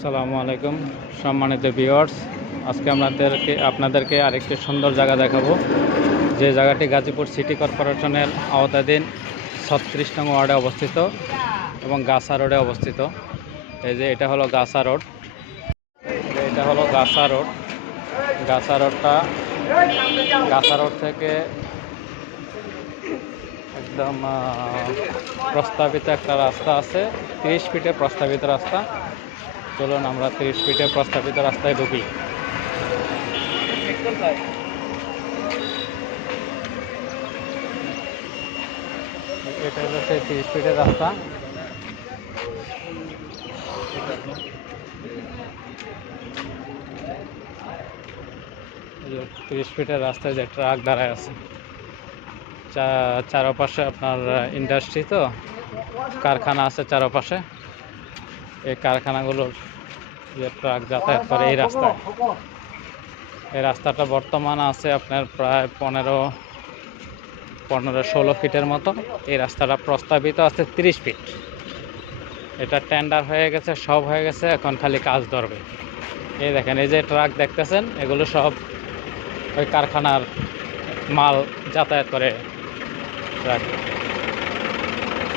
আসসালামু আলাইকুম সম্মানিত ভিউয়ার্স। আজকে আপনাদেরকে আরেকটি সুন্দর জায়গা দেখাবো, যে জায়গাটি গাজীপুর সিটি কর্পোরেশনের আওতাধীন 36 নং ওয়ার্ডে অবস্থিত এবং গাছা রোডে অবস্থিত। এই যে এটা হলো গাছা রোড, গাছা রোডটা গাছা রোড থেকে একদম প্রস্তাবিত একটা রাস্তা আছে, 30 ফিটের প্রস্তাবিত রাস্তা। চলুন আমরা 30 ফিটের প্রস্তাবিত রাস্তায় ঢুকি। এটা হলো সেই 30 ফিটের রাস্তা। 30 ফিটের রাস্তায় যে ট্রাক দাঁড়ায় আছে, চারপাশে আপনার ইন্ডাস্ট্রি, তো কারখানা আছে চারপাশে। এই কারখানাগুলোর যে ট্রাক যাতায়াত করে এই রাস্তায়। এই রাস্তাটা বর্তমানে আছে আপনার প্রায় 15-16 ফিটের মতো। এই রাস্তাটা প্রস্তাবিত আছে 30 ফিট। এটা টেন্ডার হয়ে গেছে, সব হয়ে গেছে, এখন খালি কাজ ধরবে। এই দেখেন, এই যে ট্রাক দেখতেছেন, এগুলো সব ওই কারখানার মাল যাতায়াত করে ট্রাক।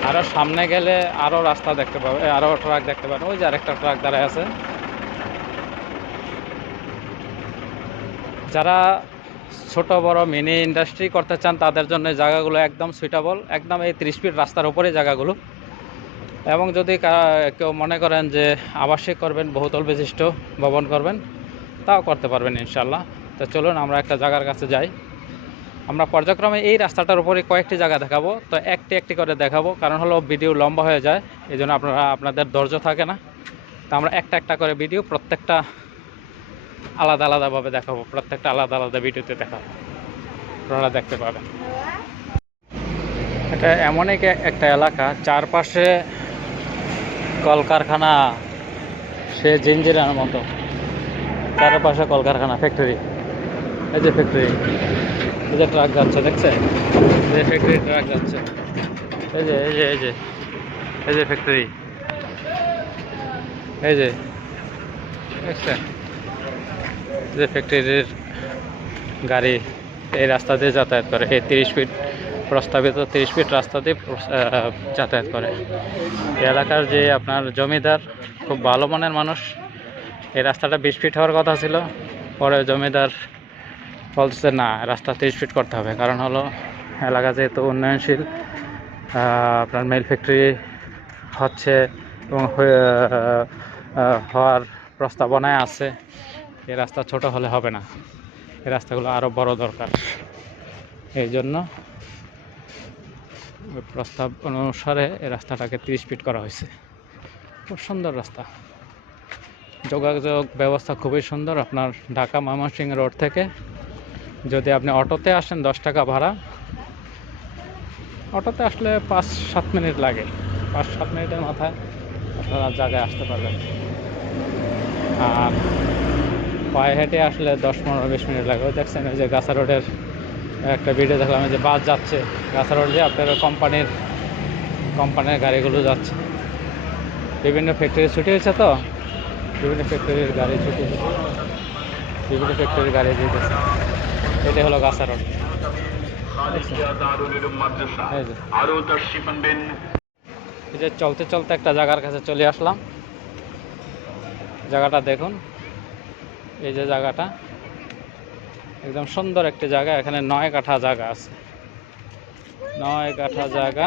আরও সামনে গেলে আরও রাস্তা দেখতে পাবে, আরও ট্রাক দেখতে পাবেন। ওই যে আরেকটা ট্রাক দাঁড়ায় আছে। যারা ছোট বড় মিনি ইন্ডাস্ট্রি করতে চান তাদের জন্য জায়গাগুলো একদম সুইটেবল, একদম এই 30 ফিট রাস্তার উপরে জায়গাগুলো। এবং যদি কেউ মনে করেন যে আবাসিক করবেন, বহুতল বিশিষ্ট ভবন করবেন, তাও করতে পারবেন ইনশাল্লাহ। তো চলুন আমরা একটা জায়গার কাছে যাই। আমরা পর্যায়ক্রমে এই রাস্তাটার উপরে কয়েকটি জায়গা দেখাবো, তো একটি একটি করে দেখাবো, কারণ হলো ভিডিও লম্বা হয়ে যায়, এই জন্য আপনাদের ধৈর্য থাকে না। তো আমরা একটা একটা করে ভিডিও প্রত্যেকটা আলাদা আলাদাভাবে দেখাবো, প্রত্যেকটা আলাদা আলাদা ভিডিওতে দেখাবো, আপনারা দেখতে পাবেন। এটা এমনই একটা এলাকা, চারপাশে কলকারখানা, সে জিঞ্জিরার মতো চারপাশে কলকারখানা, ফ্যাক্টরি। এই যে ফ্যাক্টরি, এই যে ট্রাক যাচ্ছে, দেখছেন? এই যে ফ্যাক্টরি ট্রাক যাচ্ছে, এই যে এই যে এই যে এই যে ফ্যাক্টরি, এই যে দেখছেন? যে ফ্যাক্টরির গাড়ি এই রাস্তা দিয়ে যাতায়াত করে, এই 30 ফিট প্রস্তাবিত 30 ফিট রাস্তা দিয়ে যাতায়াত করে। এই এলাকার যে আপনার জমিদার খুব ভালো মনের মানুষ। এই রাস্তাটা 20 ফিট হওয়ার কথা ছিল, পরে জমিদার বলছে না, রাস্তা 30 ফিট করতে হবে। কারণ হলো এলাকা যেহেতু উন্নয়নশীল, আপনার মেল ফ্যাক্টরি হচ্ছে এবং হওয়ার প্রস্তাবনায় আছে। এই রাস্তা ছোট হলে হবে না, এই রাস্তাগুলো আরও বড় দরকার। এই জন্য প্রস্তাব অনুসারে এই রাস্তাটাকে 30 ফিট করা হয়েছে। খুব সুন্দর রাস্তা, যোগাযোগ ব্যবস্থা খুবই সুন্দর। আপনার ঢাকা ময়মনসিংহ রোড থেকে যদি আপনি অটোতে আসেন 10 টাকা ভাড়া, অটোতে আসলে 5-7 মিনিট লাগে, 5-7 মিনিটের মাথায় আপনারা জায়গায় আসতে পারবেন। আর পায়ে হেঁটে আসলে 10-15-20 মিনিট লাগে। ওই দেখছেন, ওই যে গাছা রোডের একটা ভিডিও দেখলাম, যে বাস যাচ্ছে গাছা রোড দিয়ে, আপনার কোম্পানির গাড়িগুলো যাচ্ছে। বিভিন্ন ফ্যাক্টরি ছুটি হয়েছে, তো বিভিন্ন ফ্যাক্টরির গাড়ি ছুটি হয়েছে, বিভিন্ন ফ্যাক্টরির গাড়ি যেতেছে। এটাই হলো গাছা রোড। এই যে চলতে চলতে একটা জায়গার কাছে চলে আসলাম। জায়গাটা দেখুন, এই যে জায়গাটা একদম সুন্দর একটি জায়গা। এখানে 9 কাঠা জায়গা আছে, 9 কাঠা জায়গা।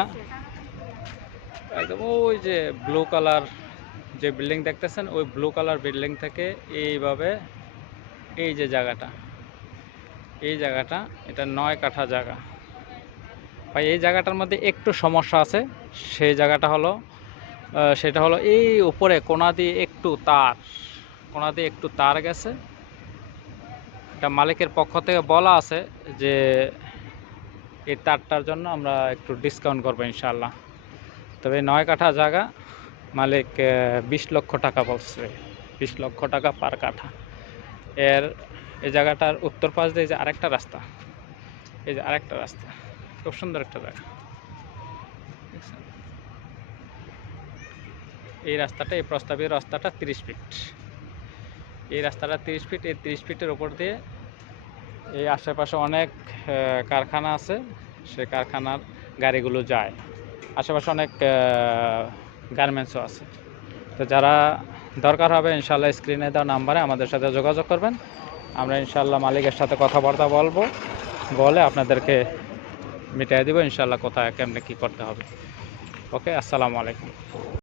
একদম ওই যে ব্লু কালার যে বিল্ডিং দেখতেছেন, ওই ব্লু কালার বিল্ডিং থেকে এইভাবে এই যে জায়গাটা, এই জায়গাটা, এটা 9 কাঠা জায়গা। ভাই এই জায়গাটার মধ্যে একটু সমস্যা আছে। সেই জায়গাটা হলো সেটা হলো এই উপরে কোণা দিয়ে একটু তার গেছে। এটা মালিকের পক্ষ থেকে বলা আছে যে এই তারটার জন্য আমরা একটু ডিসকাউন্ট করবো ইনশাআল্লাহ। তবে 9 কাঠা জায়গা মালিক 20 লক্ষ টাকা বলছে, 20 লক্ষ টাকা পার কাঠা। এই জায়গাটার উত্তর পাশ দিয়ে যে আরেকটা রাস্তা, এই যে আরেকটা রাস্তা, খুব সুন্দর একটা জায়গা। এই রাস্তাটা, এই প্রস্তাবিত রাস্তাটা 30 ফিট। এই রাস্তাটা 30 ফিট। এই 30 ফিটের উপর দিয়ে এই আশেপাশে অনেক কারখানা আছে, সেই কারখানার গাড়িগুলো যায়। আশেপাশে অনেক গার্মেন্টসও আছে। তো যারা দরকার হবে ইনশাল্লাহ স্ক্রিনে দেওয়া নাম্বারে আমাদের সাথে যোগাযোগ করবেন। আমরা ইনশাল্লাহ মালিকের সাথে কথাবার্তা বলে আপনাদেরকে মিটিয়ে দেবো ইনশাল্লাহ কোথায় কেমনে কী করতে হবে। ওকে, আসসালামু আলাইকুম।